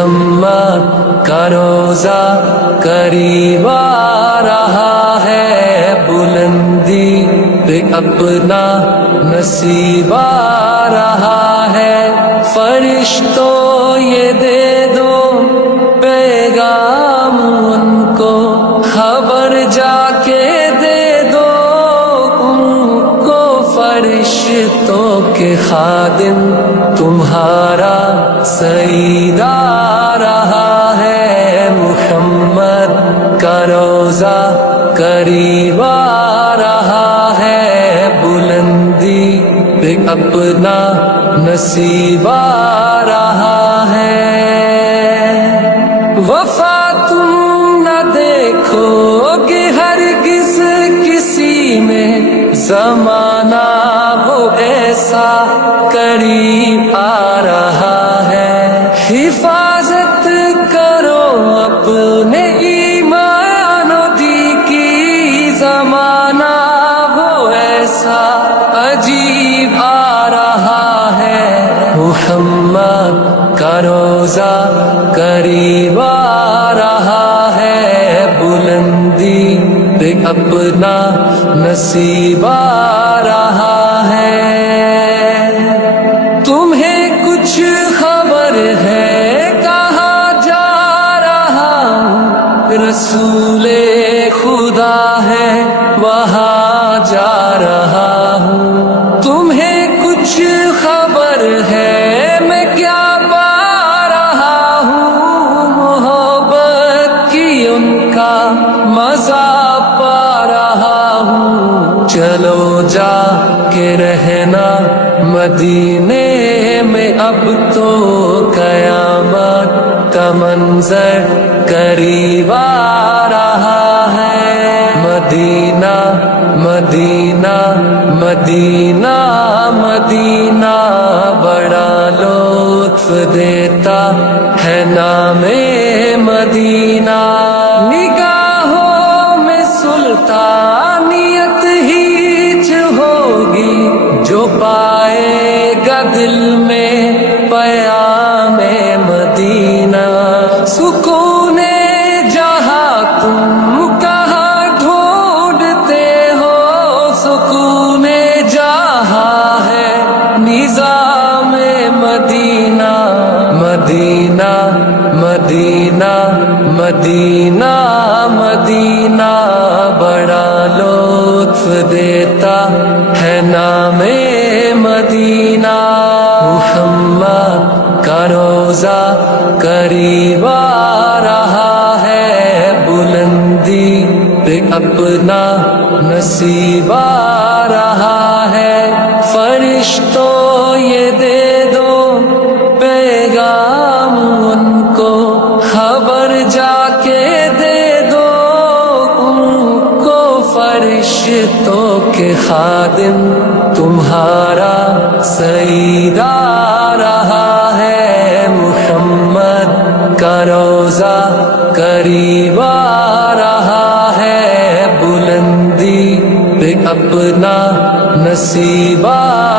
محمد کا روزہ قریب آ رہا ہے، بلندی پہ اپنا نصیب آ رہا ہے۔ فرشتوں یہ دے دو پیغام ان کو، خبر جا کے دے دو ان کو، فرشتوں کے خادم تمہارا سعید آ رہا ہے، محمد کا روزہ قریب آ رہا ہے، بلندی پہ اپنا نصیب آ رہا ہے۔ وفا تم نہ دیکھو کہ ہرگز کسی میں، زمانہ وہ ایسا قریب آ رہا ہے۔ حفاظت کرو اپنے ایمان و دی کی، زمانہ وہ ایسا عجیب آ رہا ہے، محمد کا روزہ قریب آ رہا ہے، بلندی پہ اپنا نصیب آ رہا ہے۔ تمہیں کچھ خبر ہے کہاں جا رہا ہوں، رسول خدا ہے وہاں جا رہا ہوں۔ تمہیں کچھ خبر ہے میں کیا پا رہا ہوں، محبت کی ان کا مزہ پا رہا ہوں۔ چلو جا کے رہنا مدینے میں، اب تو قیامت کا منظر قریب آ رہا ہے۔ مدینہ مدینہ مدینہ مدینہ بڑا لطف دیتا ہے نام مدینہ، نگاہوں میں سلطانیت ہیچ ہوگی، جو پائے گا دل میں پیام مدینہ۔ سکون جہاں تم کہاں ڈھونڈتے ہو، سکون جہاں ہے نظام مدینہ۔ مدینہ مدینہ مدینہ مدینہ بڑا لطف دیتا ہے نام مدینہ، محمد کا روزہ قریب آ رہا ہے، بلندی پہ اپنا نصیب آ رہا ہے۔ فرشتوں یہ دے دو پیغام ان کو، خبر جا کے دے دو ان کو، فرشتوں کے خادم تمہارا سعید آ رہا ہے، محمد کا روزہ قریب آ رہا ہے، بلندی پہ اپنا نصیب آ